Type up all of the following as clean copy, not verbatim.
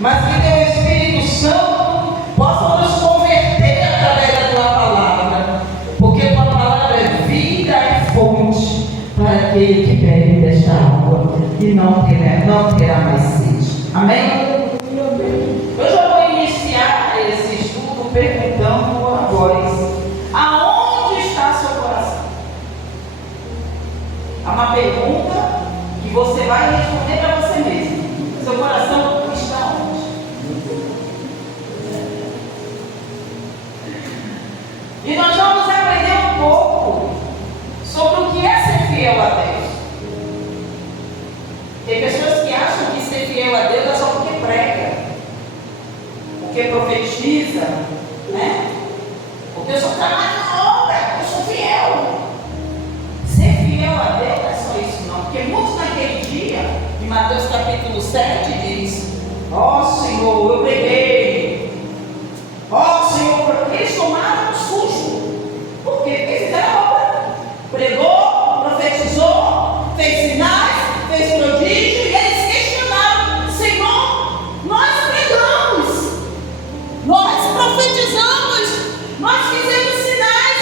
mas que teu Espírito Santo possa nos converter através da tua palavra, porque tua palavra é vida e fonte para aquele que bebe desta água e não terá mais sede. Amém? Eu já vou iniciar esse estudo perguntando a vós: aonde está seu coração? É uma pergunta que você vai responder para você mesmo. Seu coração está onde? E nós vamos aprender um pouco sobre o que é ser fiel a Deus. Tem pessoas que acham que ser fiel a Deus é só porque prega, porque profetiza, né? Porque eu sou trabalho na obra, eu sou fiel. Ser fiel a Deus não é só isso não, porque muitos naquele dia, em Mateus capítulo 7 diz: ó Senhor, eu preguei, ó Senhor, eles tomaram um susto. Por quê? Porque fizeram a obra, pregou, profetizou, fez sinais, fez prodígio, e eles questionaram: Senhor, nós pregamos, nós profetizamos, nós fizemos sinais.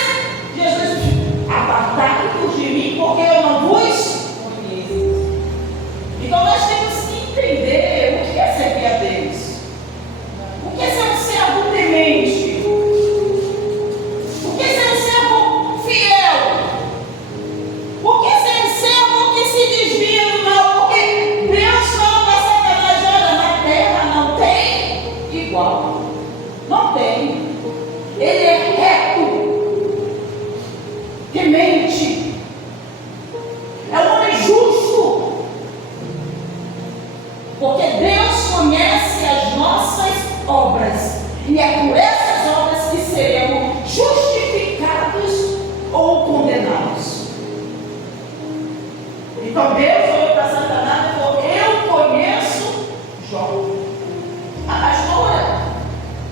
Jesus: apartai-vos de mim, porque eu não vos conheço. Então nós temos que entender o que é servir a Deus, o que é ser um servo temente, o que é ser um servo fiel, o que é ser um servo que se desvia do mal, porque Deus fala para Satanás: olha, na terra não tem igual, não tem. Ele é reto, temente, é um homem justo, porque Deus conhece as nossas obras, e é por essas obras que seremos justificados ou condenados. Então Deus olhou para Satanás e falou: eu conheço Jó. A pastora,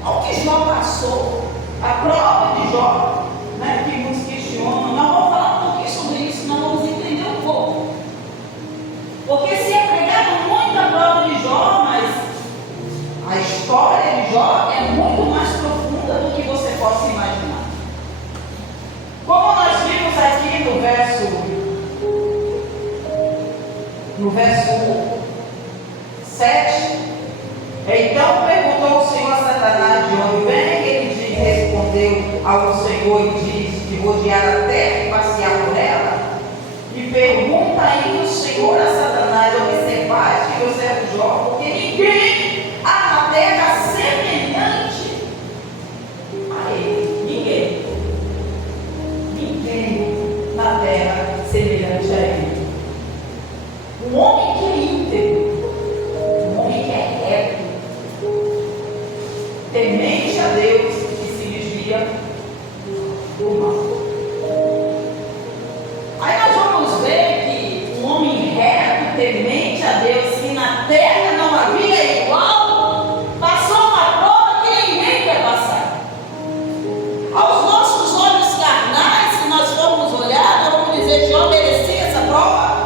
o que Jó passou, a prova de Jó, né, que muitos questionam, nós vamos falar um pouquinho sobre isso, nós vamos entender um pouco. Porque se é pregado muito a prova de Jó, mas a história de Jó é muito mais profunda do que você possa imaginar. Como nós vimos aqui no verso 7, então perguntou o Senhor a Satanás: de onde vem? Ele respondeu ao Senhor e disse: de rodear a terra e passear por ela. E pergunta ainda o Senhor a Satanás: observaste que o servo Jó, porque ninguém há na terra semelhante a ele. Ninguém na terra semelhante a ele. Um homem que é íntegro, um homem que é reto, temente a Deus e se desvia do mal. Aí nós vamos ver que um homem reto, temente a Deus, que na terra não havia igual, passou uma prova que ninguém quer passar. Aos nossos olhos carnais, se nós formos olhar, nós vamos dizer: Jó merecia essa prova?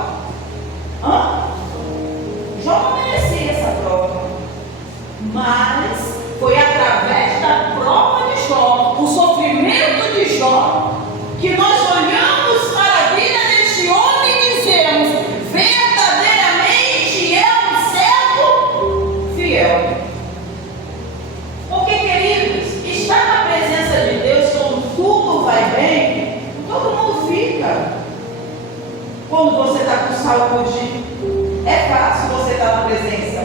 Jó não merecia essa prova, mas foi através da prova de Jó, o sofrimento de Jó, que nós olhamos para a vida desse homem e dizemos: verdadeiramente é um servo fiel. Porque, queridos, estar na presença de Deus quando tudo vai bem, todo mundo fica. Quando você está com saúde, é fácil você estar na presença.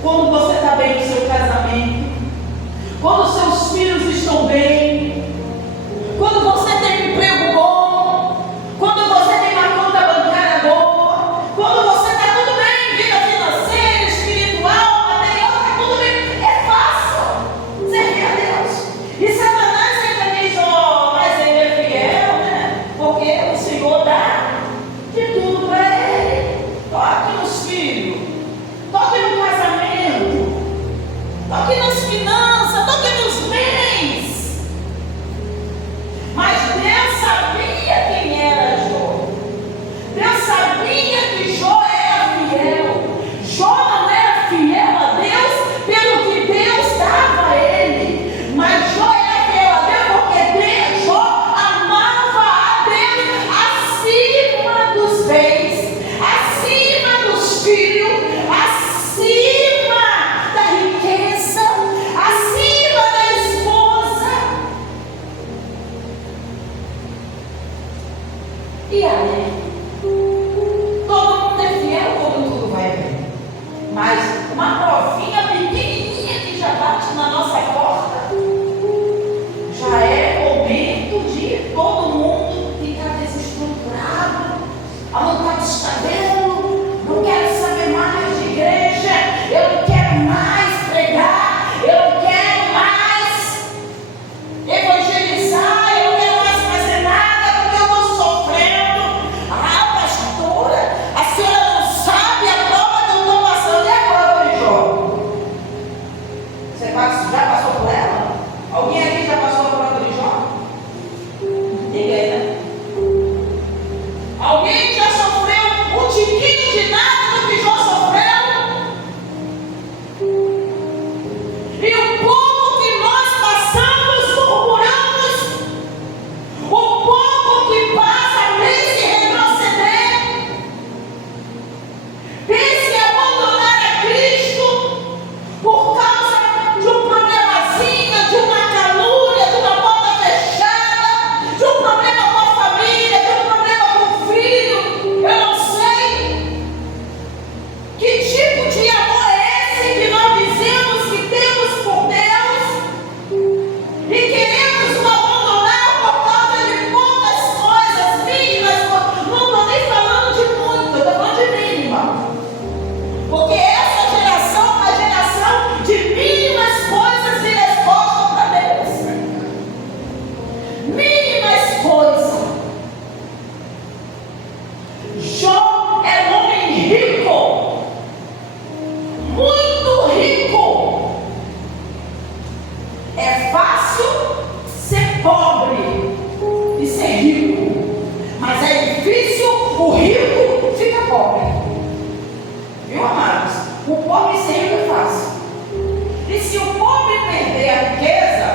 Quando você está bem no seu casamento, Mas uma provinha pequenininha que já bate na nossa porta, já é momento de todo mundo ficar desestruturado, arrancar os cabelos, não quero saber mais de igreja, eu não quero mais pregar, eu não quero mais evangelizar, eu não quero mais fazer nada porque eu estou sofrendo. Ah, pastora, a senhora não sabe a prova que eu estou passando. E a prova de Jó? Você já passou por ela? Alguém aqui já passou a prova de Jó? Ninguém, né? Alguém já sofreu um tiquinho de nada do que Jó sofreu? E o pouco que nós passamos, murmuramos, o pouco que passa, pense em retroceder, pense em abandonar a Cristo por causa de um problemazinho, de uma calúnia, de uma porta fechada, de um problema com a família, de um problema com o filho. Eu não sei que tipo de amor é esse que nós dizemos que temos por Deus e queremos o abandonar por causa de poucas coisas mínimas. Não estou nem falando de muito, eu estou falando de mínima. Porque essa geração é uma geração de mínimas coisas e respostas para Deus. Mínimas coisas. Jó é um homem rico, muito rico. É fácil ser pobre e ser rico, mas é difícil o rico ficar pobre. Viu, amados? O pobre ser rico é fácil. E se o pobre perder a riqueza,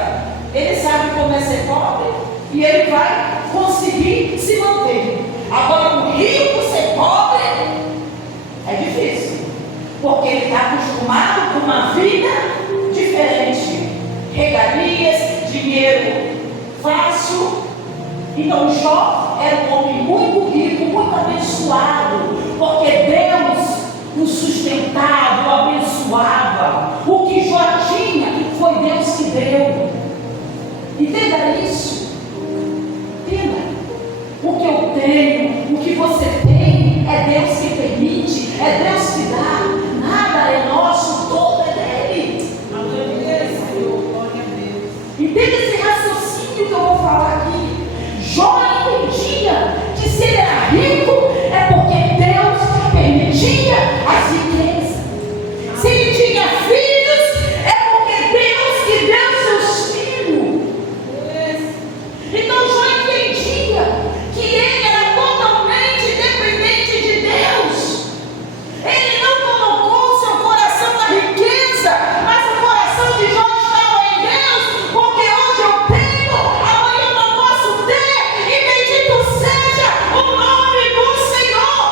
ele sabe como é ser pobre e ele vai conseguir se manter. Agora, o rico ser pobre é difícil, porque ele está acostumado com uma vida diferente. Regalias, dinheiro fácil. Então Jó era um homem muito rico, muito abençoado, porque Deus o sustentava, o abençoava. O que Jó tinha foi Deus que deu. Entenda isso. Entenda. O que eu tenho, o que você tem, é Deus que permite, é Deus que dá. Nada é nosso, todo é dele. Entenda esse raciocínio que eu vou falar aqui. Jó entendia que se ele era rico é porque Deus permitia as riquezas. Se ele tinha filhos é porque Deus que deu seus filhos. Então Jó entendia que ele era totalmente dependente de Deus. Ele não colocou seu coração na riqueza, mas o coração de Jó estava em Deus, porque hoje eu tenho, amanhã eu não posso ter, e bendito seja o nome do Senhor.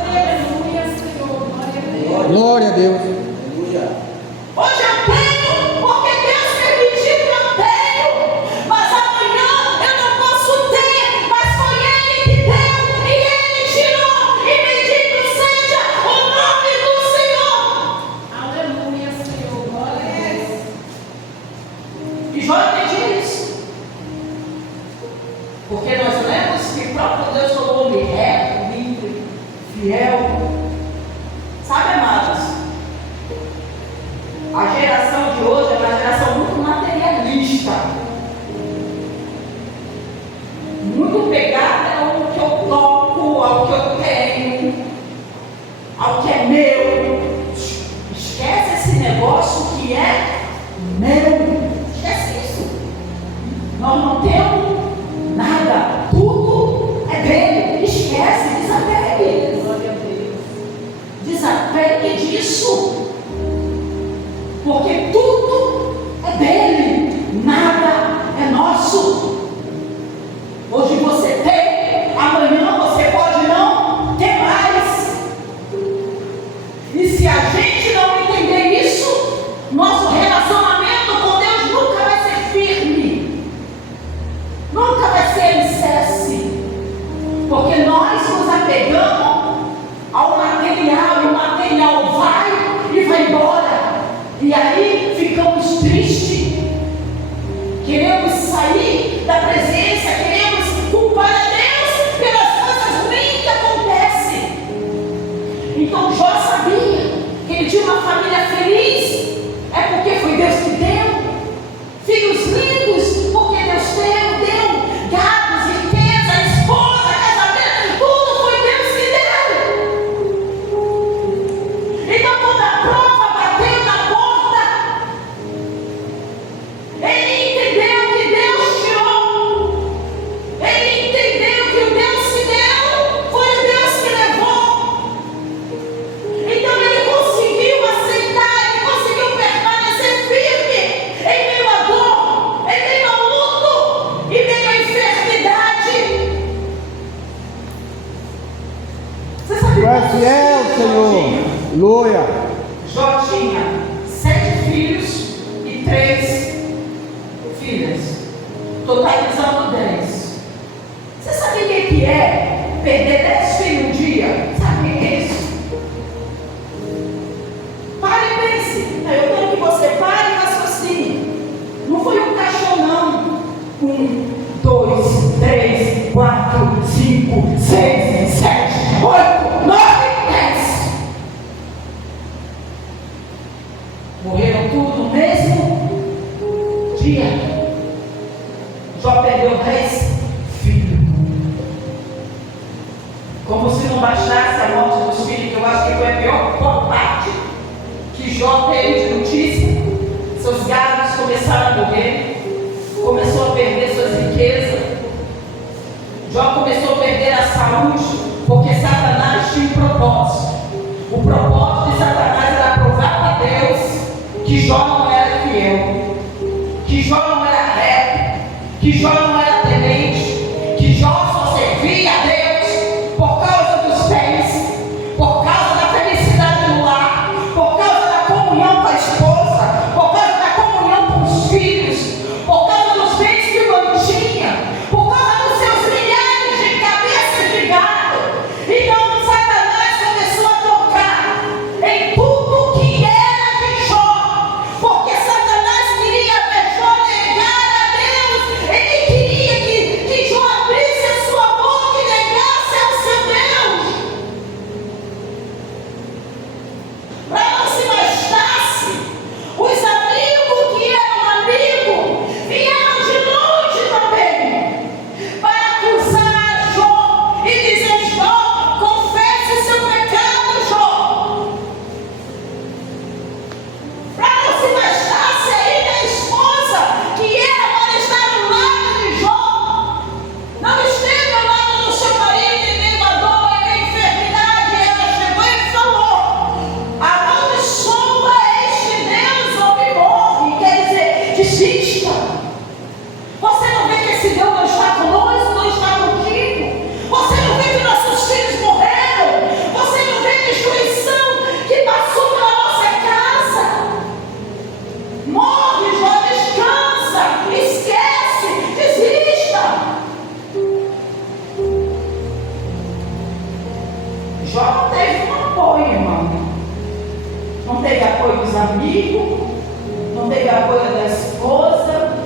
Aleluia, Senhor. Glória a Deus. Hoje eu tenho, porque Deus permitiu que eu tenho, mas amanhã eu não posso ter, mas foi Ele que deu, e Ele tirou, e bendito seja o nome do Senhor. Aleluia, Senhor, glória a Deus. E Jó entendia isso, porque nós lemos que o próprio Deus falou homem reto, limpo, fiel. Sabe, amados? A geração de hoje é uma geração muito materialista, muito pegada ao que eu toco, ao que eu tenho, ao que é meu. Esquece esse negócio que é meu. Esquece isso. Nós não temos nada, tudo é dele. Esquece, desapegue. Desapegue disso. Porque tudo é dele, nada é nosso. Hoje você tem, amanhã você pode não ter mais. E se a gente não entender isso, nosso relacionamento com vai embora. E aí ficamos tristes. Queremos sair da presença, queremos culpar a Deus pelas coisas ruins que acontecem. Então Jó sabia que ele tinha uma família feliz, é porque foi Deus que deu. Filhos lindos, porque Deus deu gados, riqueza, esposa, casamento, tudo foi Deus que deu. Então quando a prova bateu na porta, ele entendeu que Deus tirou, ele entendeu que o Deus que deu foi o Deus que levou. Então ele conseguiu aceitar, ele conseguiu permanecer firme em meio à dor, em meio ao luto, em meio à enfermidade. Você sabe Tu és fiel, Senhor. Aleluia. Jó tinha 7 filhos e 3 filhas, totalizando 10. Você sabe o que é perder 10 filhos um dia? Sabe o que é isso? Pare e pense. Eu quero que você pare e raciocine. Não foi um caixão, não. 1, 2, 3, 4, 5, 6, 7, 8, 9, 10. Morreram tudo no mesmo dia. Jó perdeu 10 filhos. Como se não bastasse a morte dos filhos, que eu acho que foi a pior parte que Jó teve de notícia. Seus gados começaram a morrer, começou a perder suas riquezas. Jó começou a perder a saúde, porque Satanás tinha um propósito. O propósito de Satanás era provar para Deus que Jó não era fiel, que Jó não era reto, que Jó não era temente, que Jó só servia a Deus por causa dos bens, por causa da felicidade no lar, por causa da comunhão com a esposa, por causa da comunhão com os filhos, por causa dos bens que mantinha, por causa dos seus milhares de cabeças de gado. Então Satanás começou a tocar em tudo que era de Jó, porque Satanás queria ver Jó negar a Deus. Ele queria que Jó abrisse a sua boca e negasse ao seu Deus. Para não se bastasse, os amigos que eram amigos vieram de longe também para acusar Jó e dizer: Jó, confesse seu pecado, Jó. Para não se bastasse ainda a esposa que era para estar ao lado de Jó, não esteve ao lado do seu marido em meio à dor e à enfermidade. Ela chegou e falou: amaldiçoa este Deus ou me morre. Quer dizer, desista. Você não vê que esse Deus não está conosco, não está contigo? Você não vê que nossos filhos morreram? Você não vê a destruição que passou pela nossa casa? Morre, Jó, descansa, esquece, desista. Jó não teve um apoio, irmão. Não teve apoio dos amigos, não teve apoio da esposa.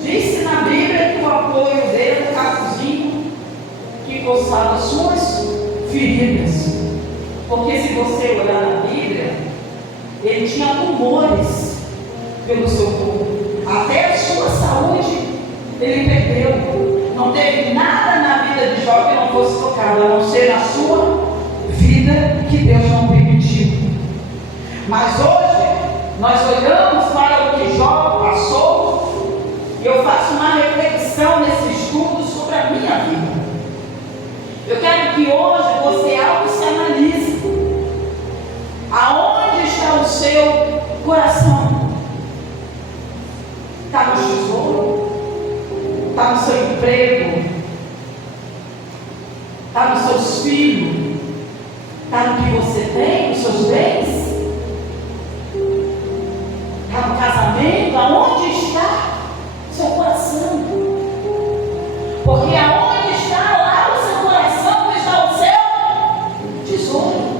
Disse na Bíblia que o apoio dele era um capuzinho que coçava suas feridas. Porque se você olhar na Bíblia, ele tinha tumores pelo seu corpo. Até a sua saúde ele perdeu. Não teve nada na vida de Jó que não fosse tocado, a não ser na sua vida, que Deus não permitiu. Mas hoje nós olhamos para o que Jó passou, e eu faço uma reflexão nesse estudo sobre a minha vida. Eu quero que hoje você algo se analise. Aonde está o seu coração? Está no tesouro? Está no seu emprego? Está nos seus filhos? Está no que você tem, nos seus bens? Está no casamento? Aonde está seu coração? Porque aonde está lá o seu coração, está o seu tesouro.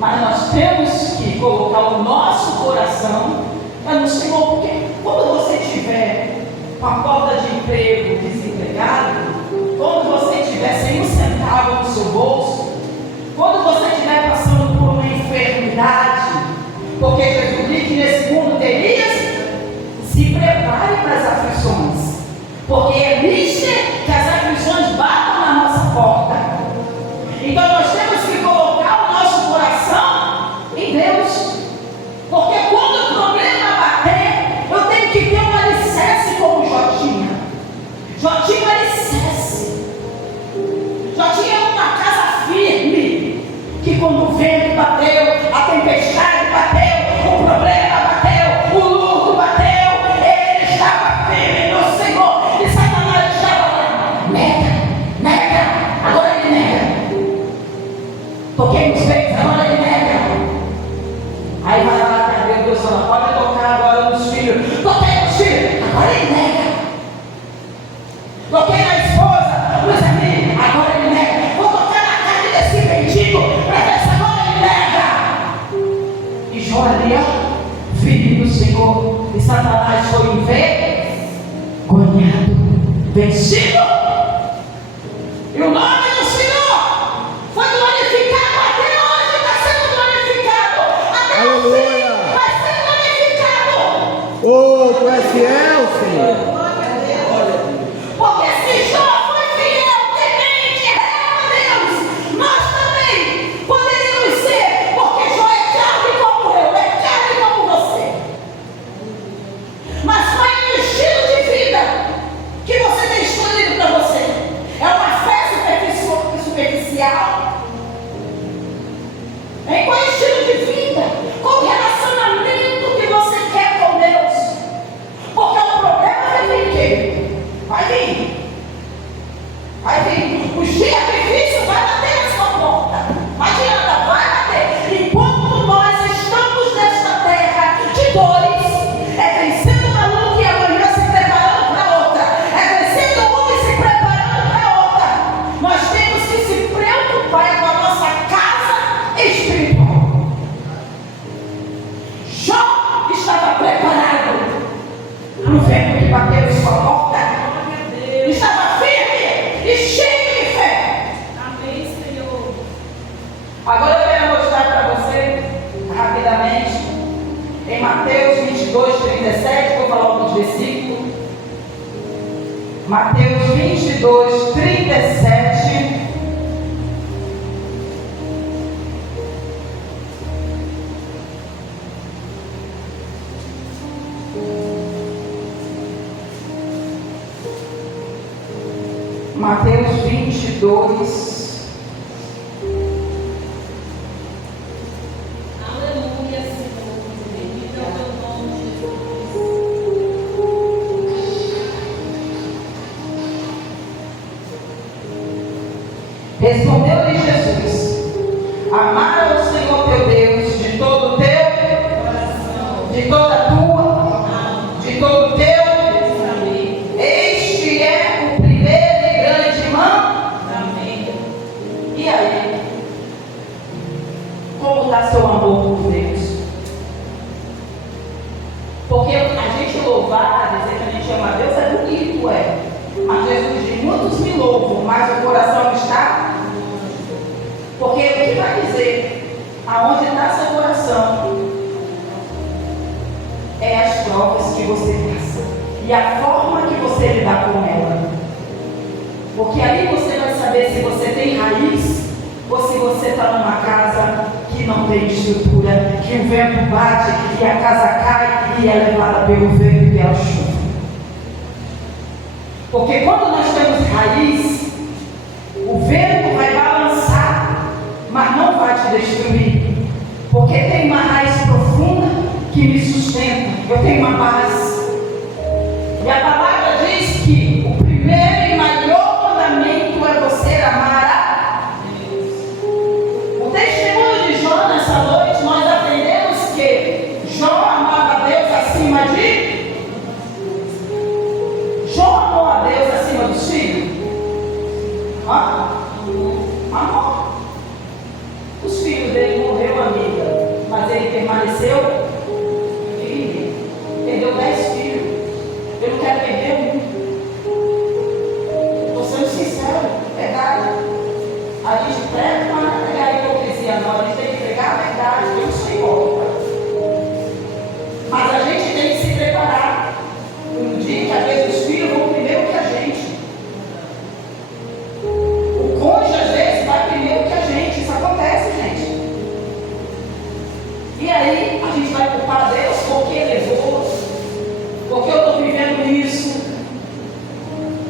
Mas nós temos que colocar o nosso coração no Senhor, porque quando você estiver com a porta de emprego desempregado, quando você estiver sem um centavo no seu bolso, quando você estiver passando por uma enfermidade, porque Jesus disse que nesse mundo terias, se prepare para as aflições, porque é mister que as aflições batam na nossa porta. Então nós temos que colocar o nosso coração em Deus, porque quando o problema bater, eu tenho que ter um alicerce como Jó tinha. Jó tinha um alicerce. Jó tinha uma casa firme, que quando o vento bateu, a tempestade bateu, o problema bateu, o luto bateu, ele estava firme no Senhor. E Satanás estava lá, nega, agora ele nega. Porque nos fez, agora ele nega. Aí vai lá, cadê Deus? Fala, pode tocar agora nos filhos. Toquei nos filhos, agora ele nega. Toquei na esposa, nos amigos, agora ele nega. Vou tocar na carne desse mendigo, para ver se agora ele nega. E Jó ali, ó, firme no Senhor. E Satanás foi envergonhado, vencido. E o nome do Senhor foi glorificado até hoje, está sendo glorificado. Até Aleluia. hoje vai ser glorificado. Oh, tu és fiel, Senhor. Porque se Jó foi fiel, temente, rei a Deus, nós também poderíamos ser, porque Jó é carne como eu, é carne como você. Mas qual é o estilo de vida que você tem escolhido para você? É uma fé superficial? Em qual estilo de vida? Qual relacionamento que você quer com Deus? Porque o problema vai vir quê? Vai vir. Os dias difíceis vai bater na sua porta. Não adianta, vai bater. Enquanto nós estamos nesta terra de dores, é vencendo uma luta e amanhã se preparando para outra. É vencendo uma e se preparando para outra. Nós temos que se preocupar com a nossa casa espiritual. Jó estava preparado para o vento que bateu em sua porta. Estava firme e cheio de fé. Amém, Senhor. Agora eu quero mostrar para você, rapidamente, em Mateus 22, 37, vou falar alguns versículos. Mateus 22, 37. Mateus 22. Aleluia, Senhor. Bendito é o teu nome, Jesus. Respondeu-lhe Jesus: amar ao Senhor teu Deus de todo o teu Coração. de toda a tua, de todo o teu. Amém. Este é o primeiro e grande Amém. E aí? Como está seu amor por Deus? Porque a gente louvar, dizer que a gente ama a Deus é bonito, é. Mas Jesus diz, muitos me louvam, mas o coração está. Porque o que vai dizer aonde está seu coração é as provas que você passa e a forma que você lidar com ela. Porque ali você vai saber se você tem raiz ou se você está numa casa que não tem estrutura, que o vento bate e a casa cai e é levada pelo vento e pela chuva. Porque quando nós temos raiz, o vento vai balançar, mas não vai te destruir. Porque tem uma raiz profunda que me sustenta. Eu tenho uma base. E a palavra diz que o primeiro e maior mandamento é você amar a Deus. O testemunho de Jó nessa noite, nós aprendemos que Jó amava a Deus acima de... Jó amou a Deus acima dos filhos? Amor. Os filhos dele morreram ali. nasceu, perdeu 10 filhos. Eu não quero perder um. Estou sendo sincero, verdade. A gente prega, mas não é pregar a hipocrisia, não. A gente tem que pregar a verdade. Eu não sou hipócrita. Mas a gente tem que se preparar. Um dia que às vezes os filhos vão primeiro que a gente. O cônjuge às vezes vai primeiro que a gente. Isso acontece, gente. E aí a gente vai culpar Deus porque levou, porque eu estou vivendo isso.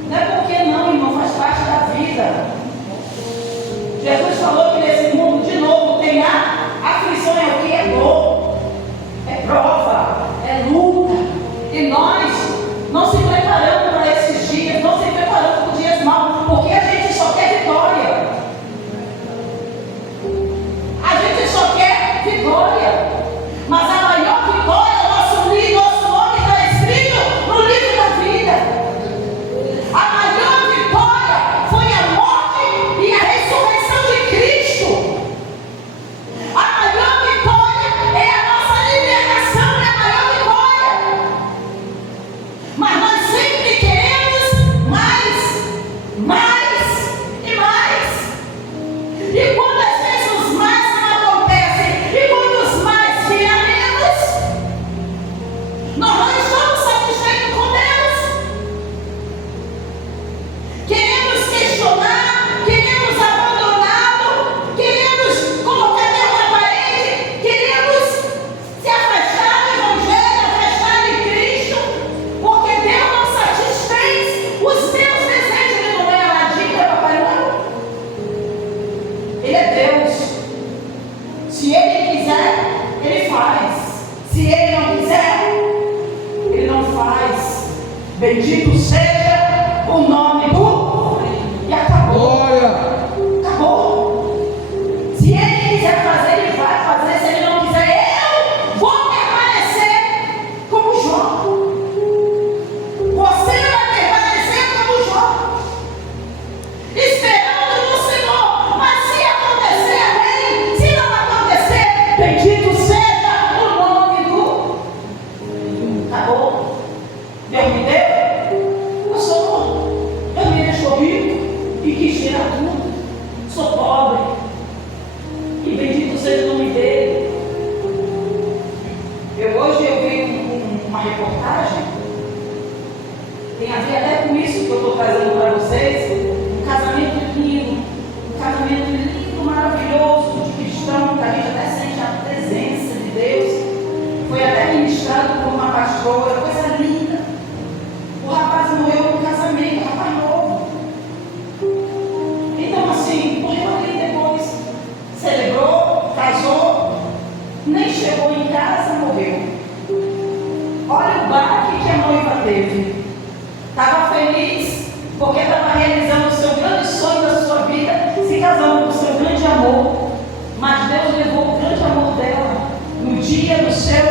Não é porque não, irmão, faz parte da vida. Jesus falou que nesse mundo, de novo, tem a aflição, é o que? É dor, é prova, é luta. E nós não se preparamos para esses dias, não se preparamos para os dias maus, porque a gente só quer vitória. A gente só quer vitória. Mas a maior vitória, nosso nome está escrito no livro da vida. A maior vitória foi a morte e a ressurreição de Cristo. A maior vitória é a nossa libertação, é a maior vitória. Mas nós sempre queremos mais e mais. E quando às vezes os mais não acontecem, e quando os mais viram menos, nós não estamos satisfeitos com Deus. Queremos questionar, queremos abandoná-lo, queremos colocar Deus na parede, queremos se afastar do Evangelho, afastar de Cristo, porque Deus não satisfez os teus desejos. Ele não é Aladim, é Papai Noel. Ele é Deus. Se Ele quiser, Ele faz. Se Ele não quiser, Ele não faz. Bendito seja o nome do... E acabou. Glória. Acabou. Se Ele quiser fazer, Ele vai fazer. Se Ele não quiser, eu vou permanecer como Jó. Você vai permanecer como Jó, esperando no Senhor. Mas se acontecer, amém. Se não acontecer, bendito seja o nome do... Acabou. Deus me deu, eu sou bom. Deus me deixou rico e quis tirar tudo. Sou pobre. E bendito seja o nome dele. Hoje eu vi uma reportagem, tem a ver até com isso que eu estou trazendo para vocês. Um casamento lindo, maravilhoso, de cristão, que a gente até sente a presença de Deus. Foi até ministrado por uma pastora, coisa linda. O rapaz morreu no casamento, rapaz novo. Então assim, morreu ali depois. Celebrou, casou, nem chegou em casa, morreu. Olha o baque que a noiva teve. Estava feliz porque estava realizando o seu grande sonho da sua vida, se casando com o seu grande amor. Mas Deus levou o grande amor dela no dia do seu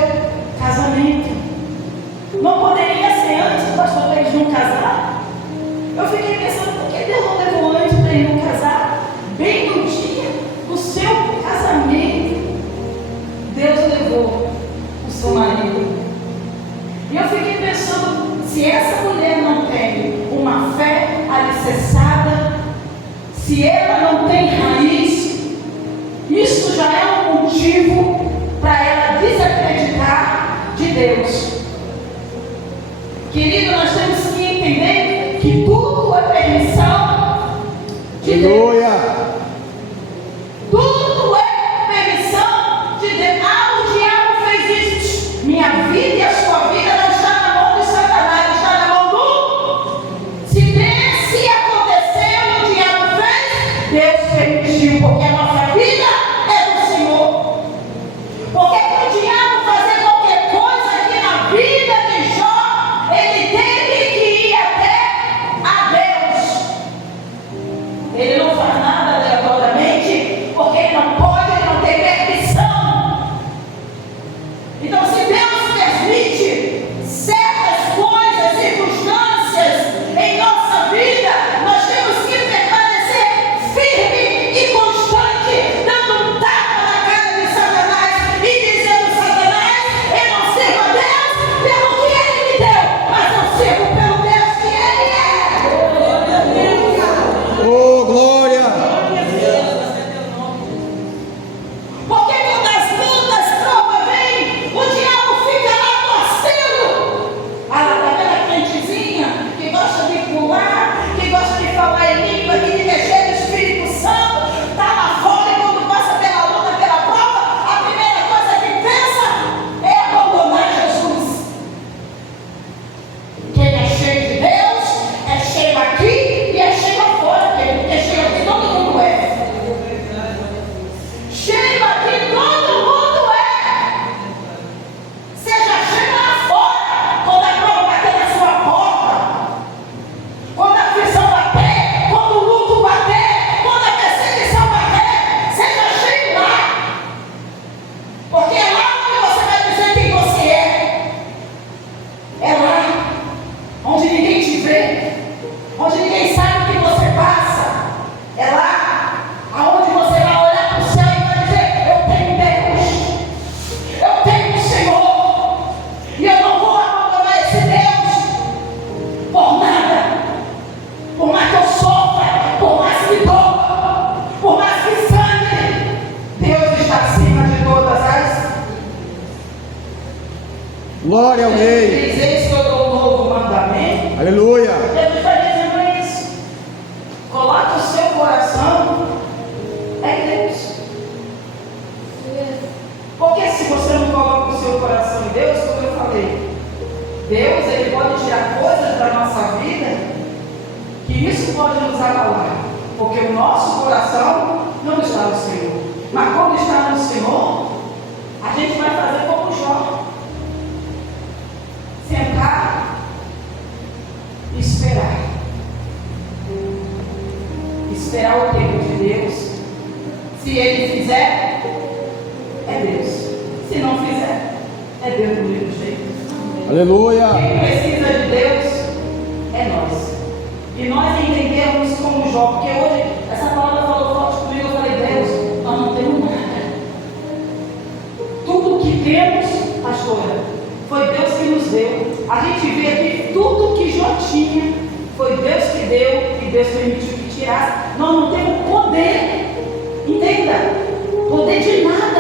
casamento. Não poderia ser antes, pastor, para eles não casar? Eu fiquei pensando, por que Deus não levou antes para ele não casar? Bem no dia do seu casamento, Deus levou o seu marido. E eu fiquei pensando, se essa mulher não tem uma fé alicerçada, se ela não tem raiz, isso já é um motivo para ela desacreditar de Deus. Querido, nós temos que entender que tudo é permissão de Deus. Aleluia. Tudo é permissão de Deus. Ah, o diabo fez isso. Minha vida e a sua vida não está na mão de Satanás, está na mão do... Se aconteceu, o diabo fez, Deus permitiu. Glória ao Rei. Diz: eis que eu dou um novo mandamento. Aleluia. Jesus está dizendo isso. Coloque o seu coração em Deus. Porque se você não coloca o seu coração em Deus, como eu falei, Deus, Ele pode tirar coisas da nossa vida, que isso pode nos abalar. Porque o nosso coração não está no Senhor. Mas quando está no Senhor, a gente vai fazer como Jó. Sentar e esperar. Esperar o tempo de Deus. Se Ele fizer, é Deus. Se não fizer, é Deus do mesmo jeito. Aleluia. Quem precisa de Deus é nós. E nós entendemos como Jó, porque hoje essa palavra falou forte comigo. Eu falei: Deus, nós não temos nada. Tudo que temos, pastora, foi Deus que nos deu. A gente vê aqui tudo que Jó tinha, foi Deus que deu e Deus permitiu que tirasse. Nós não temos poder, entenda, poder de nada.